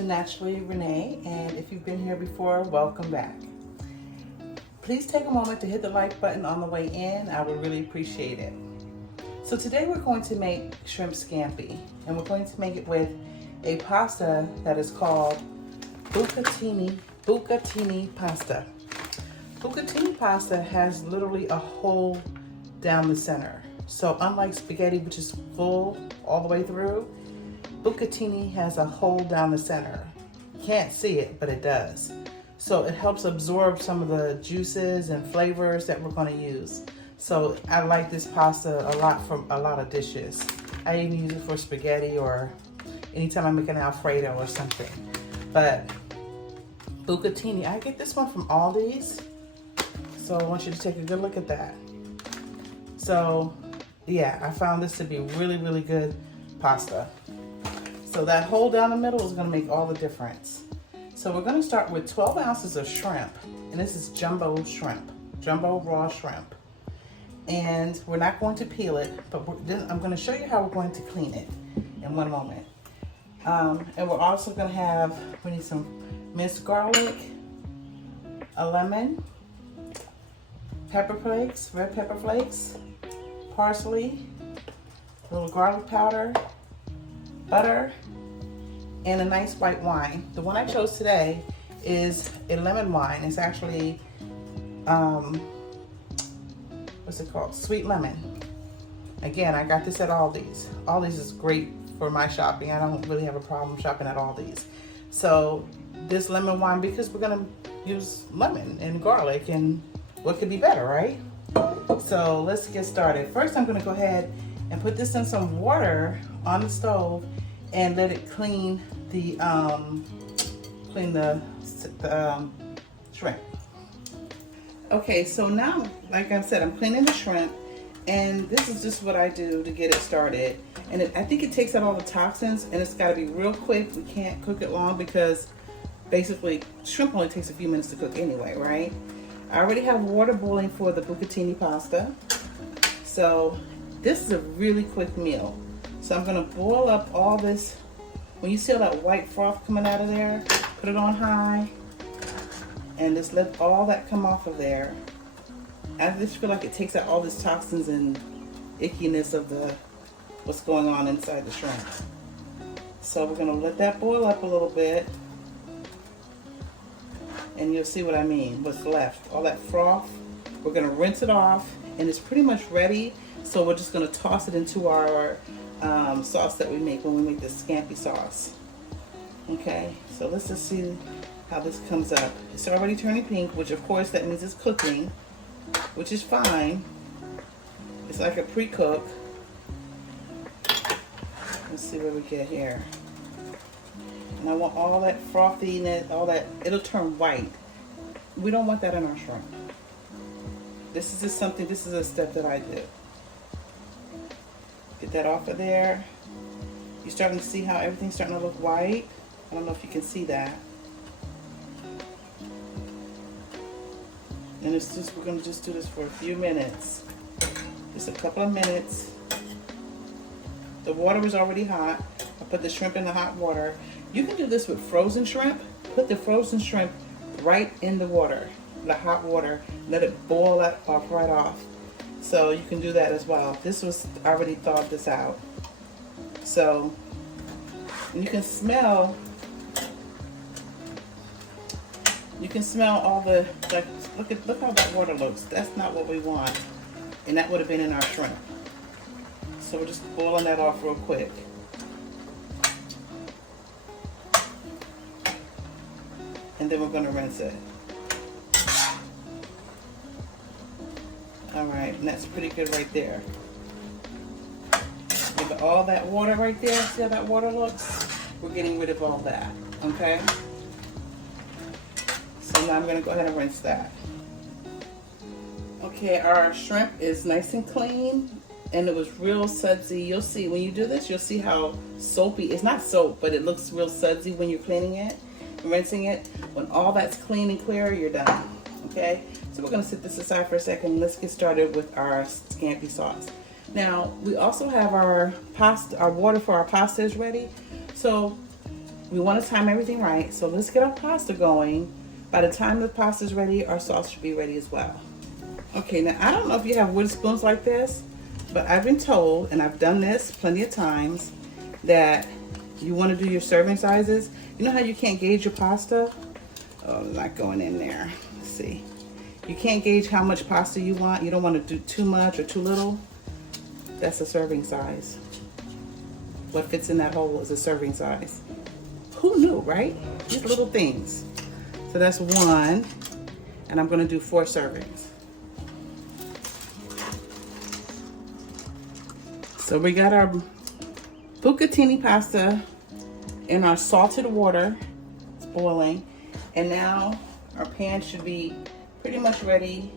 to Naturally Renee, and if you've been here before, welcome back. Please take a moment to hit the like button on the way in. I would really appreciate it. So today we're going to make shrimp scampi, and we're going to make it with a pasta that is called bucatini pasta. Bucatini pasta has literally a hole down the center. So unlike spaghetti, which is full all the way through, bucatini has a hole down the center. You can't see it, but it does. So it helps absorb some of the juices and flavors that we're going to use. So I like this pasta a lot for a lot of dishes. I even use it for spaghetti or anytime I make an Alfredo or something. But bucatini, I get this one from Aldi's. So I want you to take a good look at that. So yeah, I found this to be really, really good pasta. So that hole down the middle is going to make all the difference. So we're going to start with 12 ounces of shrimp, and this is jumbo shrimp, jumbo raw shrimp. And we're not going to peel it, but then I'm going to show you how we're going to clean it in one moment. And we're also going to have, we need some minced garlic, a lemon, pepper flakes, red pepper flakes, parsley, a little garlic powder, butter, and a nice white wine. The one I chose today is a lemon wine. It's actually, what's it called? Sweet lemon. Again, I got this at Aldi's. Aldi's is great for my shopping. I don't really have a problem shopping at Aldi's. So this lemon wine, because we're gonna use lemon and garlic, and what could be better, right? So let's get started. First, I'm gonna go ahead and put this in some water on the stove and let it clean the shrimp. Okay, so now, like I said, I'm cleaning the shrimp, and this is just what I do to get it started. And I think it takes out all the toxins, and it's got to be real quick. We can't cook it long because basically shrimp only takes a few minutes to cook anyway, right? I already have water boiling for the bucatini pasta. So this is a really quick meal. So I'm gonna boil up all this. When you see all that white froth coming out of there, put it on high and just let all that come off of there. I just feel like it takes out all these toxins and ickiness of what's going on inside the shrimp. So we're gonna let that boil up a little bit, and you'll see what I mean, what's left. All that froth, we're gonna rinse it off, and it's pretty much ready. So we're just gonna toss it into our sauce that we make when we make the scampi sauce. Okay, so let's just see how this comes up. It's already turning pink, which of course that means it's cooking, which is fine. It's like a pre-cook. Let's see what we get here. And I want all that frothiness, all that, it'll turn white. We don't want that in our shrimp. This is just something, this is a step that I do. Get that off of there. You're starting to see how everything's starting to look white. I don't know if you can see that. And it's just, we're gonna just do this for a few minutes. Just a couple of minutes. The water was already hot. I put the shrimp in the hot water. You can do this with frozen shrimp. Put the frozen shrimp right in the water, the hot water. Let it boil that off right off. So you can do that as well. This was, I already thought this out. So you can smell all the, like, look how that water looks. That's not what we want. And that would have been in our shrimp. So we're just boiling that off real quick. And then we're gonna rinse it. All right, and that's pretty good right there. With all that water right there, see how that water looks? We're getting rid of all that, okay? So now I'm gonna go ahead and rinse that. Okay, our shrimp is nice and clean, and it was real sudsy. You'll see, when you do this, you'll see how soapy, it's not soap, but it looks real sudsy when you're cleaning it, rinsing it. When all that's clean and clear, you're done, okay? So we're gonna set this aside for a second. Let's get started with our scampi sauce. Now, we also have our pasta, our water for our pasta is ready. So We want to time everything right. So let's get our pasta going. By the time the pasta is ready, our sauce should be ready as well. Okay, now I don't know if you have wooden spoons like this, but I've been told, and I've done this plenty of times, that you want to do your serving sizes. You know how you can't gauge your pasta? Oh, I'm not going in there. Let's see. You can't gauge how much pasta you want. You don't want to do too much or too little. That's a serving size. What fits in that hole is a serving size. Who knew, right? These little things. So that's 1, and I'm going to do 4 servings. So we got our bucatini pasta in our salted water. It's boiling. And now our pan should be pretty much ready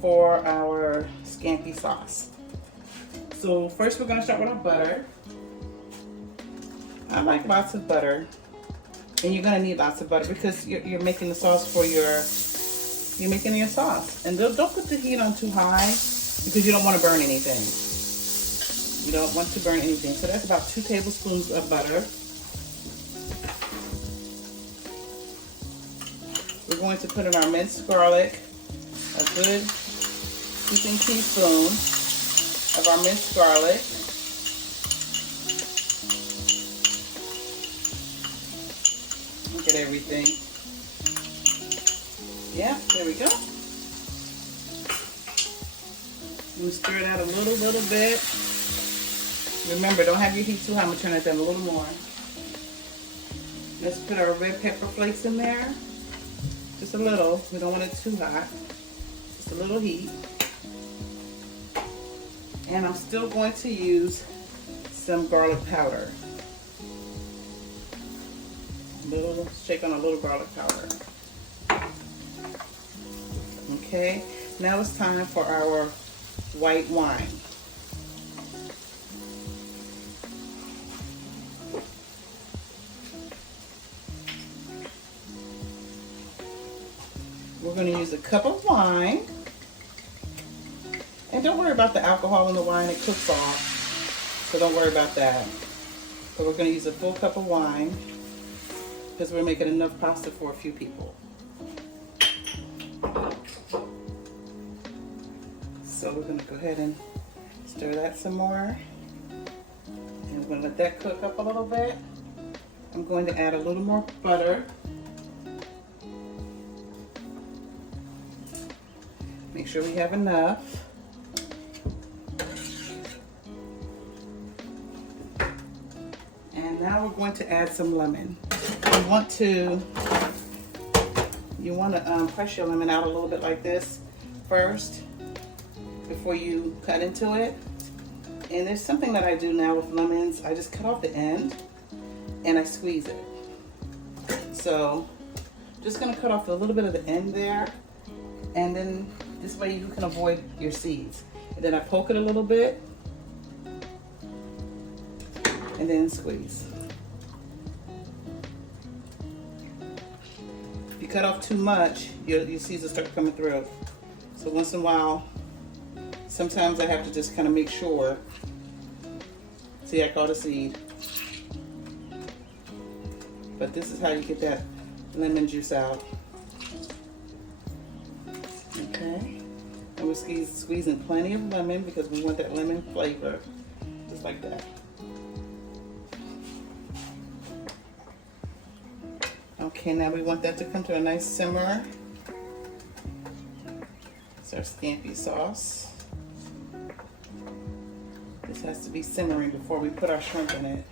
for our scampi sauce. So first we're going to start with our butter. I like lots of butter. And you're going to need lots of butter because you're making the sauce for you're making your sauce. And don't put the heat on too high because you don't want to burn anything. You don't want to burn anything. So that's about 2 tablespoons of butter. We're going to put in our minced garlic, a good heaping teaspoon of our minced garlic. Look at everything. Yeah, there we go. We'll stir it out a little bit. Remember, don't have your heat too high. I'm going to turn it down a little more. Let's put our red pepper flakes in there. Just a little. We don't want it too hot. Just a little heat. And I'm still going to use some garlic powder. Shake on a little garlic powder. Okay, now it's time for our white wine. We're going to use a cup of wine. And don't worry about the alcohol in the wine, it cooks off. So don't worry about that. But we're going to use a full cup of wine because we're making enough pasta for a few people. So we're going to go ahead and stir that some more. And we're going to let that cook up a little bit. I'm going to add a little more butter. Make sure we have enough. And now we're going to add some lemon. You want to press your lemon out a little bit like this first before you cut into it. And there's something that I do now with lemons. I just cut off the end and I squeeze it. So just going to cut off a little bit of the end there, and then this way you can avoid your seeds. And then I poke it a little bit and then squeeze. If you cut off too much, your seeds will start coming through. So once in a while, sometimes I have to just kind of make sure. See, I caught a seed. But this is how you get that lemon juice out. Okay. And we're squeezing plenty of lemon because we want that lemon flavor. Just like that. Okay, now we want that to come to a nice simmer. It's our scampi sauce. This has to be simmering before we put our shrimp in it.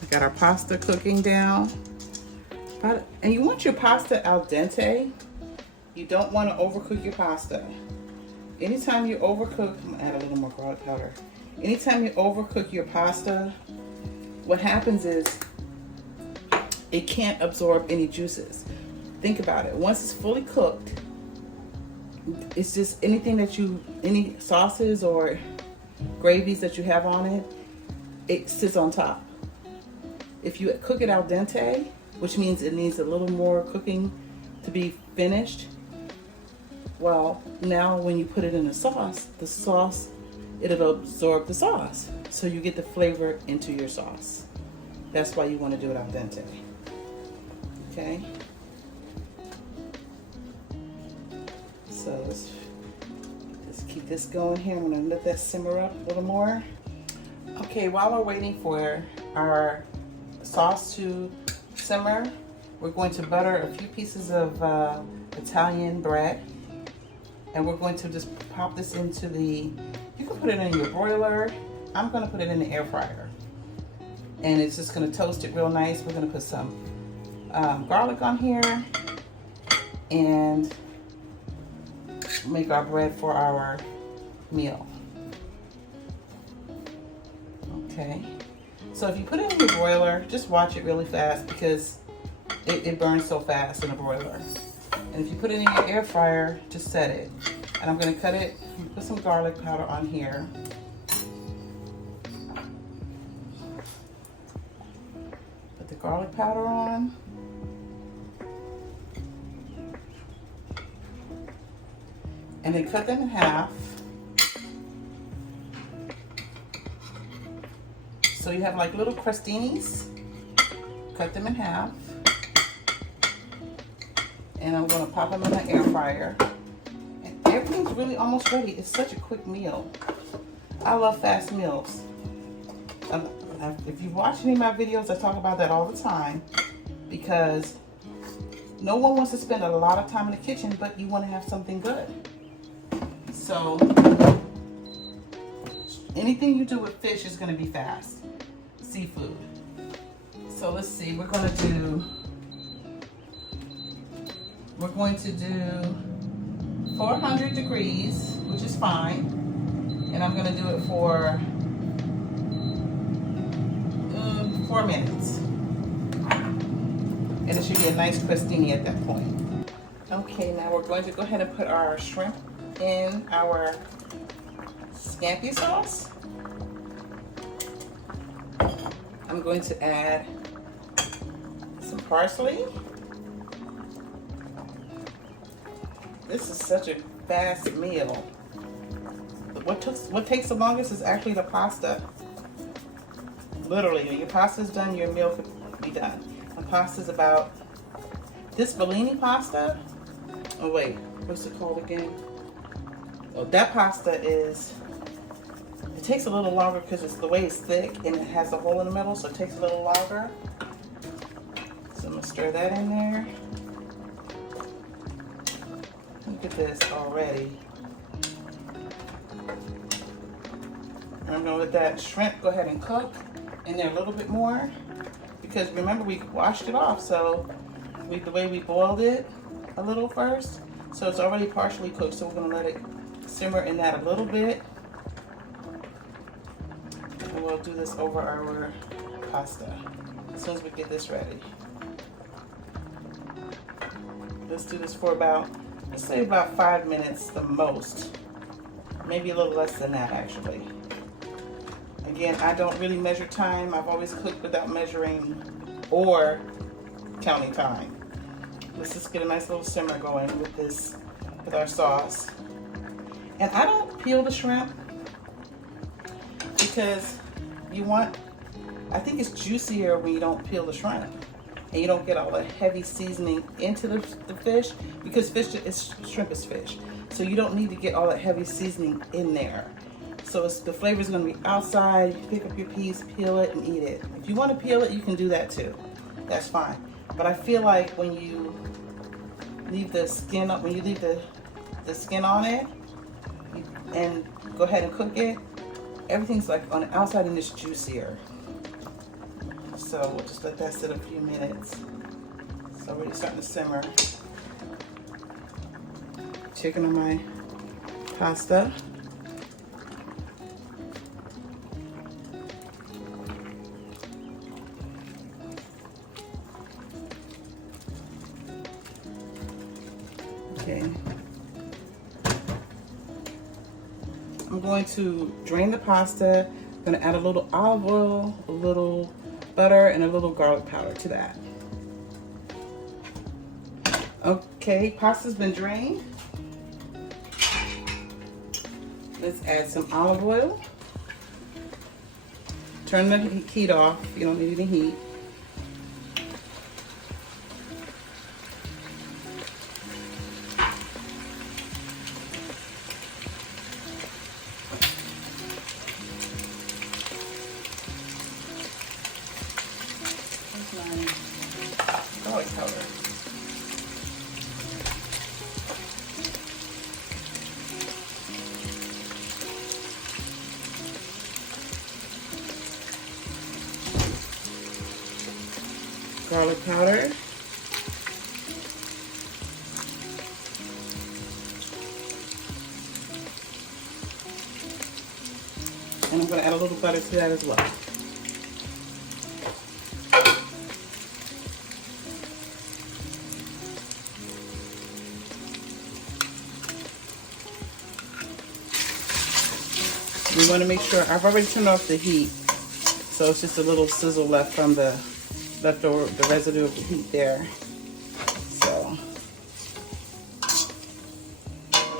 We got our pasta cooking down. And you want your pasta al dente. You don't want to overcook your pasta. Anytime you overcook, I'm gonna add a little more garlic powder. Anytime you overcook your pasta, what happens is it can't absorb any juices. Think about it. Once it's fully cooked, it's just anything that any sauces or gravies that you have on it, it sits on top. If you cook it al dente, which means it needs a little more cooking to be finished, well, now when you put it in the sauce, it'll absorb the sauce. So you get the flavor into your sauce. That's why you want to do it al dente. Okay. So let's keep this going here. I'm going to let that simmer up a little more. Okay, while we're waiting for our sauce to simmer, we're going to butter a few pieces of Italian bread, and we're going to just pop this into the, you can put it in your broiler. I'm going to put it in the air fryer, and it's just going to toast it real nice. We're going to put some garlic on here and make our bread for our meal. Okay, so if you put it in your broiler, just watch it really fast because it burns so fast in a broiler. And if you put it in your air fryer, just set it. And I'm going to cut it, put some garlic powder on here. Put the garlic powder on. And then cut them in half. So you have like little crostinis. Cut them in half. And I'm going to pop them in the air fryer. And everything's really almost ready. It's such a quick meal. I love fast meals. If you watch any of my videos, I talk about that all the time because no one wants to spend a lot of time in the kitchen, but you want to have something good. So anything you do with fish is going to be fast. Seafood. So let's see, we're going to do 400 degrees, which is fine. And I'm going to do it for 4 minutes. And it should be a nice crostini at that point. Okay, now we're going to go ahead and put our shrimp in our Scampi sauce. I'm going to add some parsley. This is such a fast meal. What takes the longest is actually the pasta. Literally, when your pasta is done, your meal could be done. And pasta is about, this Bellini pasta, oh wait, what's it called again? Oh, that pasta is, it takes a little longer because it's the way it's thick and it has a hole in the middle, so it takes a little longer. So I'm gonna stir that in there. Look at this already. And I'm gonna let that shrimp go ahead and cook in there a little bit more because remember we washed it off, so the way we boiled it a little first, so it's already partially cooked, so we're gonna let it simmer in that a little bit. And we'll do this over our pasta as soon as we get this ready. Let's do this for about, let's say about 5 minutes the most. Maybe a little less than that actually. Again, I don't really measure time. I've always cooked without measuring or counting time. Let's just get a nice little simmer going with this, with our sauce. And I don't peel the shrimp because I think it's juicier when you don't peel the shrimp. And you don't get all the heavy seasoning into the fish because shrimp is fish. So you don't need to get all that heavy seasoning in there. So the flavor is going to be outside. You pick up your piece, peel it, and eat it. If you want to peel it, you can do that too. That's fine. But I feel like when you leave the skin up, when you leave the skin on it, and go ahead and cook it, everything's like on the outside and it's juicier. So we'll just let that sit a few minutes. So already starting to simmer. Chicken on my pasta. Okay. I'm going to drain the pasta. I'm going to add a little olive oil, a little butter, and a little garlic powder to that. Okay, pasta's been drained. Let's add some olive oil. Turn the heat off. You don't need any heat. Garlic powder. Garlic powder. And I'm going to add a little butter to that as well. We want to make sure, I've already turned off the heat, so it's just a little sizzle left from the leftover, the residue of the heat there. So,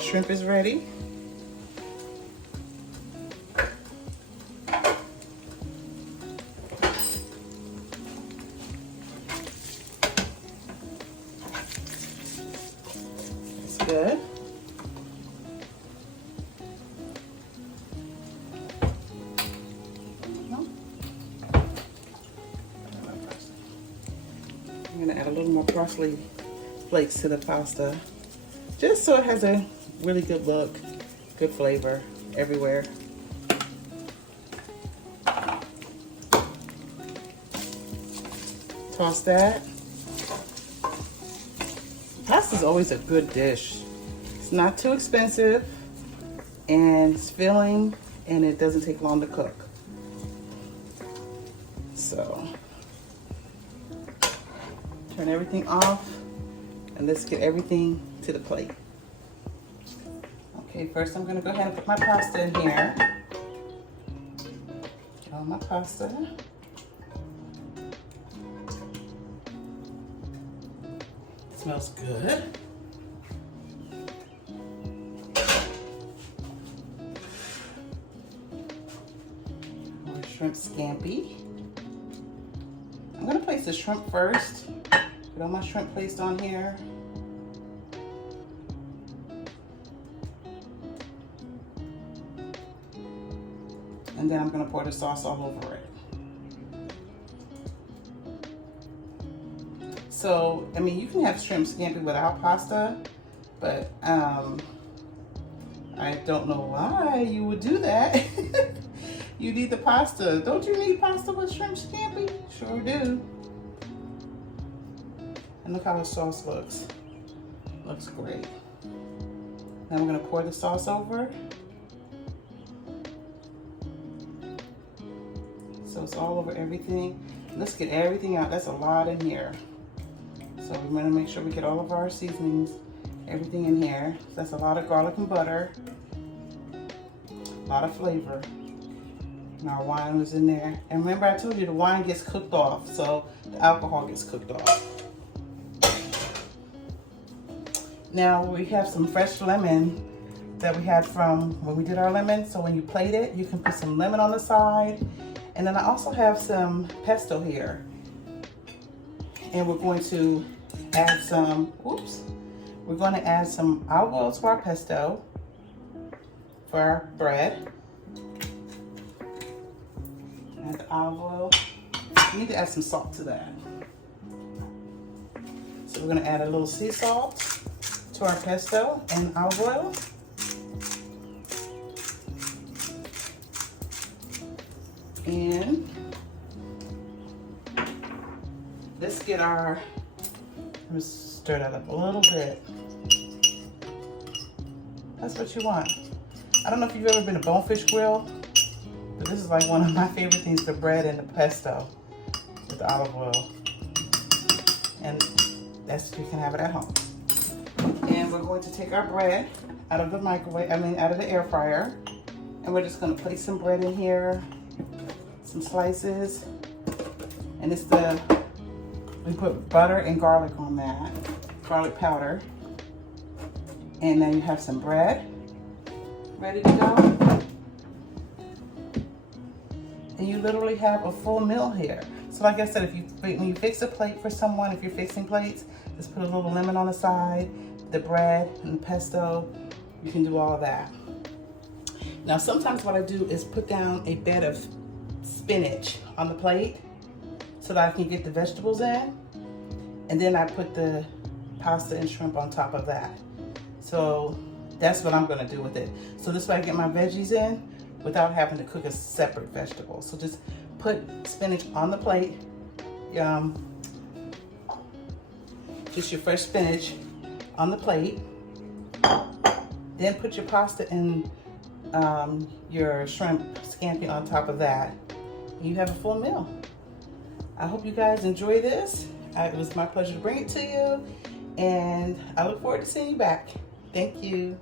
shrimp is ready. That's good. I'm going to add a little more parsley flakes to the pasta, just so it has a really good look, good flavor everywhere. Toss that. Pasta is always a good dish. It's not too expensive, and it's filling, and it doesn't take long to cook. So, turn everything off, and let's get everything to the plate. Okay, first I'm gonna go ahead and put my pasta in here. Get all my pasta. Smells good. More shrimp scampi. I'm gonna place the shrimp first. Get all my shrimp placed on here. And then I'm gonna pour the sauce all over it. So, I mean, you can have shrimp scampi without pasta, but I don't know why you would do that. You need the pasta. Don't you need pasta with shrimp scampi? Sure do. And look how the sauce looks. Looks great. Now I'm gonna pour the sauce over. So it's all over everything. Let's get everything out. That's a lot in here. So we're gonna make sure we get all of our seasonings, everything in here. That's a lot of garlic and butter. A lot of flavor. And our wine was in there. And remember I told you the wine gets cooked off, so the alcohol gets cooked off. Now we have some fresh lemon that we had from when we did our lemon. So when you plate it, you can put some lemon on the side. And then I also have some pesto here. And we're going to add some, we're going to add some olive oil to our pesto for our bread. Add the olive oil. We need to add some salt to that. So we're going to add a little sea salt to our pesto and olive oil. And let's get our, let's stir that up a little bit. That's what you want. I don't know if you've ever been to Bonefish Grill, but this is like one of my favorite things, the bread and the pesto with the olive oil. And that's, you can have it at home. And we're going to take our bread out of the microwave, out of the air fryer. And we're just gonna place some bread in here, some slices. And it's we put butter and garlic on that, garlic powder. And then you have some bread ready to go. and you literally have a full meal here. So like I said, when you fix a plate for someone, if you're fixing plates, just put a little lemon on the side, the bread and the pesto. You can do all of that. Now sometimes what I do is put down a bed of spinach on the plate so that I can get the vegetables in, and then I put the pasta and shrimp on top of that. So that's what I'm gonna do with it. So this way I get my veggies in without having to cook a separate vegetable. So just put spinach on the plate, just your fresh spinach on the plate. Then put your pasta and your shrimp scampi on top of that. You have a full meal. I hope you guys enjoy this. It was my pleasure to bring it to you, and I look forward to seeing you back. Thank you.